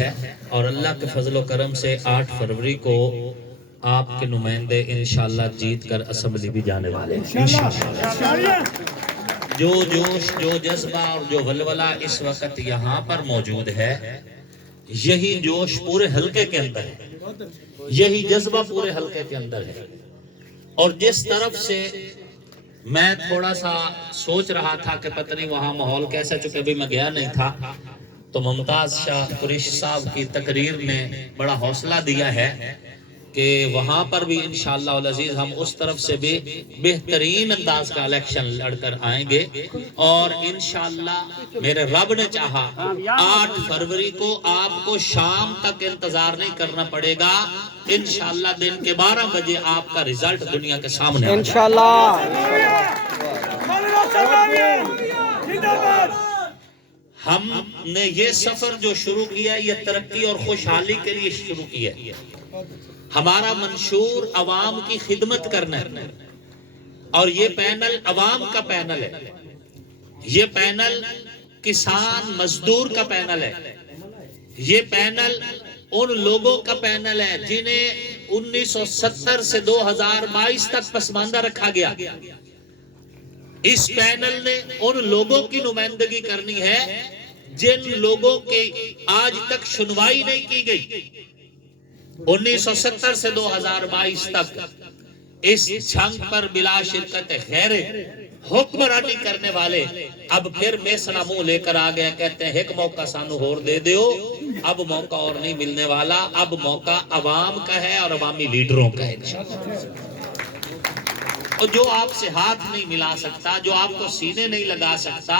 ہے اور اللہ کے فضل و کرم سے 8 فروری کو آپ کے نمائندے انشاءاللہ جیت کر اسمبلی بھی جانے والے ہیں انشاءاللہ۔ جو جوش، جو جذبہ اور جو ولولہ اس وقت یہاں پر موجود ہے، یہی جوش پورے حلقے کے اندر ہے، یہی جذبہ پورے حلقے کے اندر ہے۔ اور جس طرف سے میں تھوڑا سا سوچ رہا تھا کہ پتہ نہیں وہاں ماحول کیسا، چونکہ ابھی میں گیا نہیں تھا، تو ممتاز شاہ قریشی صاحب کی تقریر نے بڑا حوصلہ دیا ہے کہ وہاں پر بھی انشاءاللہ العزیز ہم اس طرف سے بھی بہترین انداز کا الیکشن لڑ کر آئیں گے، اور انشاءاللہ میرے رب نے چاہا 8 فروری کو آپ کو شام تک انتظار نہیں کرنا پڑے گا، انشاءاللہ دن کے 12 بجے آپ کا رزلٹ دنیا کے سامنے آ جائے گا۔ ہم نے یہ سفر جو شروع کیا یہ ترقی اور خوشحالی کے لیے شروع کیا ہے۔ ہمارا منشور عوام کی خدمت کرنا ہے، اور یہ پینل عوام کا پینل ہے، یہ پینل کسان مزدور کا پینل ہے، یہ پینل ان لوگوں کا پینل ہے جنہیں 1970 سے 2022 تک پسماندہ رکھا گیا۔ اس پینل نے ان لوگوں کی نمائندگی کرنی ہے جن لوگوں کے آج تک سنوائی نہیں کی گئی۔ 1970 سے 2022 تک اس جنگ پر بلا شرکت غیر حکمرانی کرنے والے اب پھر میسنا منہ لے کر آ گئے، کہتے ہیں ایک موقع سانو اور دے دیو، اب موقع اور نہیں ملنے والا، اب موقع عوام کا ہے اور عوامی لیڈروں کا ہے انشاءاللہ۔ اور جو آپ سے ہاتھ نہیں ملا سکتا، جو آپ کو سینے نہیں لگا سکتا،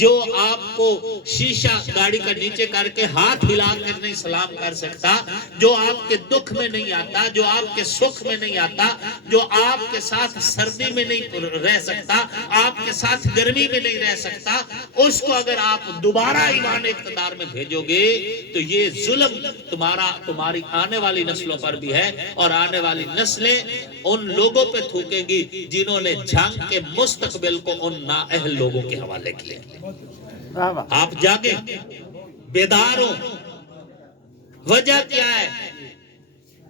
جو آپ کو شیشہ گاڑی کا نیچے کر کے ہاتھ ہلا کر نہیں سلام کر سکتا، جو آپ کے دکھ میں نہیں آتا، جو آپ کے سکھ میں نہیں آتا، جو آپ کے ساتھ سردی میں نہیں رہ سکتا، آپ کے ساتھ گرمی میں نہیں رہ سکتا، اس کو اگر آپ دوبارہ ایوان اقتدار میں بھیجو گے تو یہ ظلم تمہاری آنے والی نسلوں پر بھی ہے، اور آنے والی نسلیں ان لوگوں پہ تھوکیں گی جنہوں نے جنگ کے مستقبل کو ان نااہل لوگوں کے حوالے کیے۔ آپ جاگیں، بیدار ہوں۔ وجہ کیا ہے؟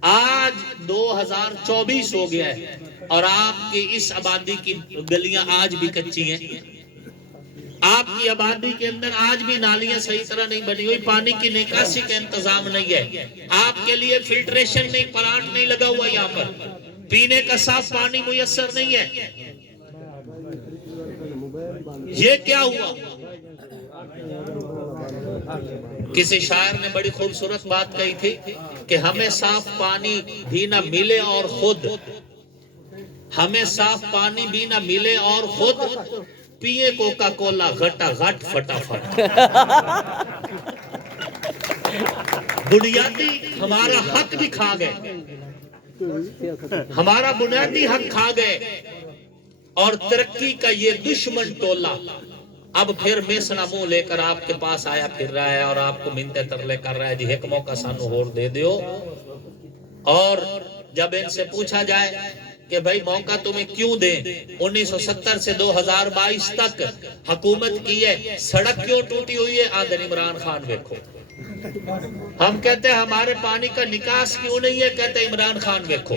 آج 2024 ہو گیا ہے اور آپ کی اس آبادی کی گلیاں آج بھی کچی ہیں، آپ کی آبادی کے اندر آج بھی نالیاں صحیح طرح نہیں بنی ہوئی، پانی کی نکاسی کا انتظام نہیں ہے، آپ کے لیے فلٹریشن نہیں، پلانٹ نہیں لگا ہوا، یہاں پر پینے کا صاف پانی میسر نہیں ہے۔ یہ کیا ہوا؟ کسی شاعر نے بڑی خوبصورت بات کہی تھی کہ ہمیں صاف پانی بھی نہ ملے اور خود، ہمیں صاف پانی بھی نہ ملے اور خود پیے کوکا کولا گھٹا گھٹ فٹافٹ۔ بنیادی ہمارا حق بھی کھا گئے، ہمارا بنیادی حق کھا گئے، اور ترقی کا یہ دشمن ٹولہ اب پھر میسنا منہ لے کر آپ کے پاس آیا پھر رہا ہے اور آپ کو منتے ترلے کر رہا ہے، جی ایک موقع سانو اور دے دیو۔ اور جب ان سے پوچھا جائے کہ بھائی موقع تمہیں کیوں دیں، 1970 سے 2022 تک حکومت کی ہے، سڑک کیوں ٹوٹی ہوئی ہے، آدھر عمران خان دیکھو۔ ہم کہتے ہیں ہمارے پانی کا نکاس کیوں نہیں ہے، کہتے ہیں عمران خان دیکھو۔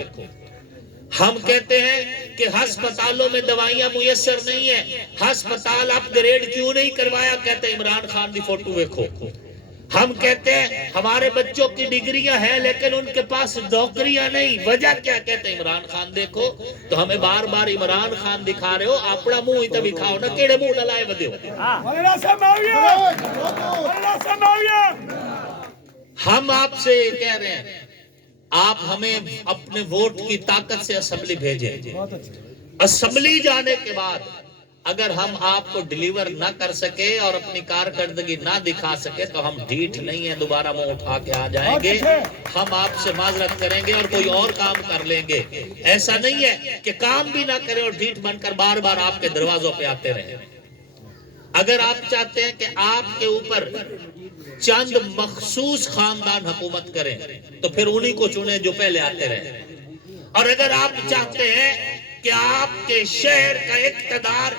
ہم کہتے ہیں کہ ہسپتالوں میں دوائیاں میسر نہیں ہیں، ہسپتال اپ گریڈ کیوں نہیں کروایا، کہتے ہیں عمران خان دی فوٹو دیکھو۔ ہم کہتے ہیں ہمارے بچوں کی ڈگریاں ہیں لیکن ان کے پاس نوکریاں نہیں، وجہ کیا، کہتے ہیں عمران خان دیکھو۔ تو ہمیں بار بار عمران خان دکھا رہے ہو، اپنا منہ ہی تو دکھاؤ نا، کیڑے منہ ڈلائے ودے ہو۔ ہم آپ سے کہہ رہے ہیں آپ ہمیں اپنے ووٹ کی طاقت سے اسمبلی بھیجیں، اسمبلی جانے کے بعد اگر ہم آپ کو ڈیلیور نہ کر سکے اور اپنی کارکردگی نہ دکھا سکے تو ہم ڈھیٹ نہیں ہیں، دوبارہ منہ اٹھا کے آ جائیں گے، ہم آپ سے معذرت کریں گے اور کوئی اور کام کر لیں گے۔ ایسا نہیں ہے کہ کام بھی نہ کریں اور ڈھیٹ بن کر بار بار آپ کے دروازوں پہ آتے رہیں۔ اگر آپ چاہتے ہیں کہ آپ کے اوپر چند مخصوص خاندان حکومت کریں تو پھر انہی کو چنیں جو پہلے آتے رہے، اور اگر آپ چاہتے ہیں کہ آپ کے شہر کا اقتدار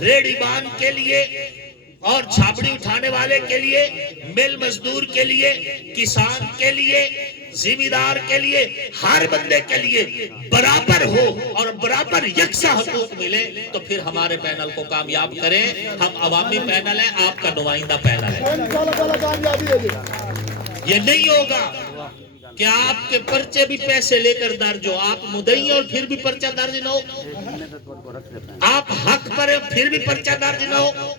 ریڑی بان کے لیے اور چھاپڑی اٹھانے والے کے لیے، مل مزدور کے لیے، کسان کے لیے، زمیندار کے لیے، ہر بندے کے لیے برابر ہو اور برابر یکساں حقوق ملے، تو پھر ہمارے پینل کو کامیاب کریں۔ ہم عوامی پینل ہیں، آپ کا نمائندہ پینل ہے۔ یہ نہیں ہوگا کہ آپ کے پرچے بھی پیسے لے کر درج ہو، آپ مدعی اور پھر بھی پرچہ درج نہ ہو، آپ حق پر پھر بھی پرچہ درج نہ ہو،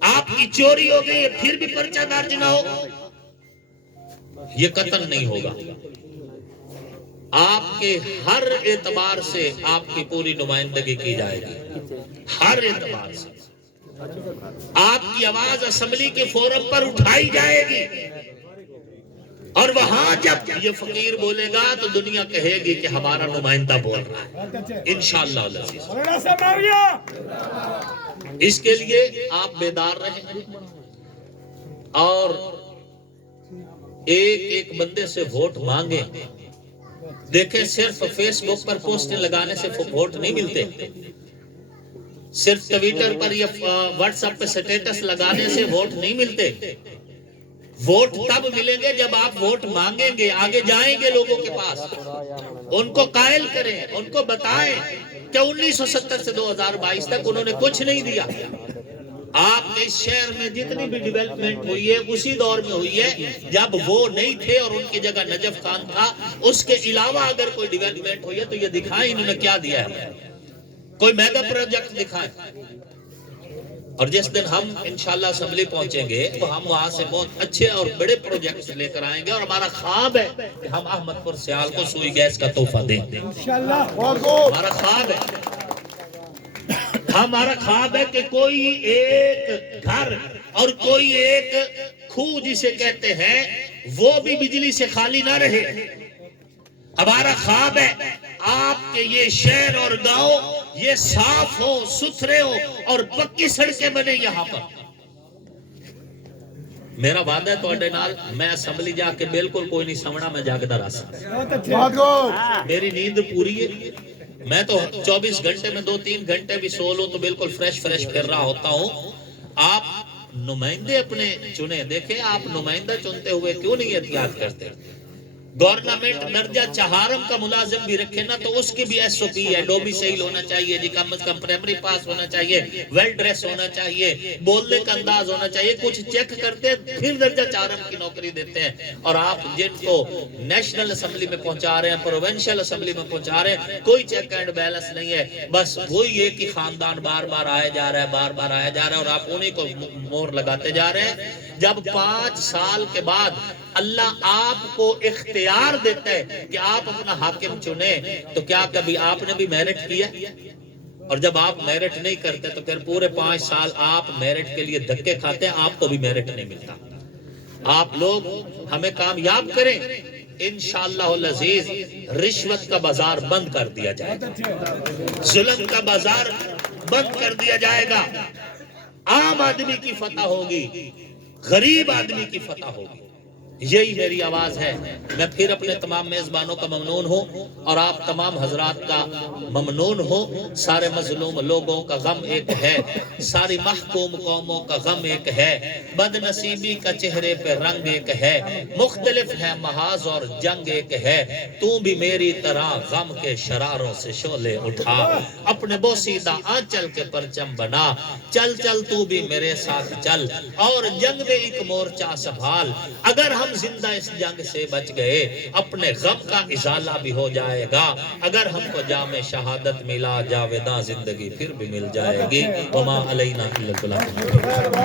آپ کی چوری ہو گئی ہے پھر بھی پرچہ درج نہ ہو۔ یہ قطعاً نہیں ہوگا۔ آپ کے ہر اعتبار سے آپ کی پوری نمائندگی کی جائے گی، ہر اعتبار سے آپ کی آواز اسمبلی کے فورم پر اٹھائی جائے گی، اور وہاں جب یہ فقیر بولے گا تو دنیا کہے گی کہ ہمارا نمائندہ بول رہا ہے، انشاءاللہ العزیز۔ اس کے لیے آپ بیدار رہیں اور ایک ایک بندے سے ووٹ مانگیں۔ دیکھیں، صرف فیس بک پر پوسٹیں لگانے سے ووٹ نہیں ملتے، صرف ٹویٹر پر یا واٹس ایپ پہ سٹیٹس لگانے سے ووٹ نہیں ملتے۔ ووٹ تب ملیں گے جب آپ ووٹ مانگیں گے، آگے جائیں گے لوگوں کے پاس، ان کو قائل کریں، ان کو بتائیں کہ 1970 سے 2022 تک انہوں نے کچھ نہیں دیا۔ آپ کے اس شہر میں جتنی بھی ڈیولپمنٹ ہوئی ہے اسی دور میں ہوئی ہے جب وہ نہیں تھے اور ان کی جگہ نجف خان تھا۔ اس کے علاوہ اگر کوئی ڈیولپمنٹ ہوئی ہے تو یہ دکھائیں انہوں نے کیا دیا ہے، کوئی میگا پروجیکٹ دکھائیں۔ اور جس دن ہم انشاءاللہ اسمبلی پہنچیں گے تو ہم وہاں سے بہت اچھے اور بڑے پروجیکٹس لے کر آئیں گے، اور ہمارا خواب ہے کہ ہم احمد پور سیال کو سوئی گیس کا تحفہ دیں۔ ہمارا خواب ہے، ہمارا خواب ہے کہ کوئی ایک گھر اور کوئی ایک کھوہ جسے کہتے ہیں وہ بھی بجلی سے خالی نہ رہے۔ ہمارا خواب ہے آپ کے یہ شہر اور گاؤں یہ صاف ہو، ستھرے ہو اور پکی سڑکیں بنے یہاں پر۔ میرا وعدہ ہے تو نال میں اسمبلی جا کے بالکل کوئی نہیں سمجھنا، میں جاگدہ رہ سکتا، میری نیند پوری ہے۔ میں تو 24 گھنٹے میں 2-3 گھنٹے بھی سو لوں تو بالکل فریش پھر رہا ہوتا ہوں۔ آپ نمائندے اپنے چنے، دیکھیں آپ نمائندہ چنتے ہوئے کیوں نہیں احتیاط کرتے؟ گورنمنٹ درجہ 4 کا ملازم بھی رکھے نا تو اس کی بھی ایس او پی ہے، ڈومیسائل ہونا چاہیے جی، کم از کم پرائمری پاس ہونا چاہیے، ویل ڈریس ہونا چاہیے، بولنے کا انداز ہونا چاہیے، کچھ چیک کرتے پھر درجہ 4 کی نوکری دیتے ہیں۔ اور آپ جن کو نیشنل اسمبلی میں پہنچا رہے ہیں، پروونشل اسمبلی میں پہنچا رہے ہیں، کوئی چیک اینڈ بیلنس نہیں ہے، بس وہی ایک ہی خاندان بار بار آیا جا رہا ہے، بار بار آیا جا رہا ہے، اور آپ انہیں کو مور لگاتے جا رہے ہیں۔ جب 5 سال کے بعد اللہ آپ کو اختیار دیتا ہے کہ آپ اپنا حاکم چنیں، تو کیا کبھی آپ نے بھی میرٹ کیا؟ اور جب آپ میرٹ نہیں کرتے تو پھر پورے 5 سال آپ میرٹ کے لیے دھکے کھاتے ہیں، آپ کو بھی میرٹ نہیں ملتا۔ آپ لوگ ہمیں کامیاب کریں، انشاءاللہ العزیز رشوت کا بازار بند کر دیا جائے گا، ظلم کا بازار بند کر دیا جائے گا، عام آدمی کی فتح ہوگی، غریب آدمی کی فتح ہوگی۔ یہی میری آواز ہے۔ میں پھر اپنے تمام میزبانوں کا ممنون ہوں اور آپ تمام حضرات کا ممنون ہوں۔ سارے مظلوم لوگوں کا غم ایک ہے، ساری محکوم قوموں کا غم ایک ہے، بد نصیبی کا چہرے پہ رنگ ایک ہے، مختلف ہے محاذ اور جنگ ایک ہے، تو بھی میری طرح غم کے شراروں سے شعلے اٹھا، اپنے بوسیدہ آنچل کے پرچم بنا، چل چل تو بھی میرے ساتھ چل، اور جنگ میں ایک مورچہ سنبھال۔ اگر ہم زندہ اس جنگ سے بچ گئے اپنے غم کا ازالہ بھی ہو جائے گا، اگر ہم کو جام شہادت ملا جاویداں زندگی پھر بھی مل جائے گی۔ وما علینا الا البلاغ۔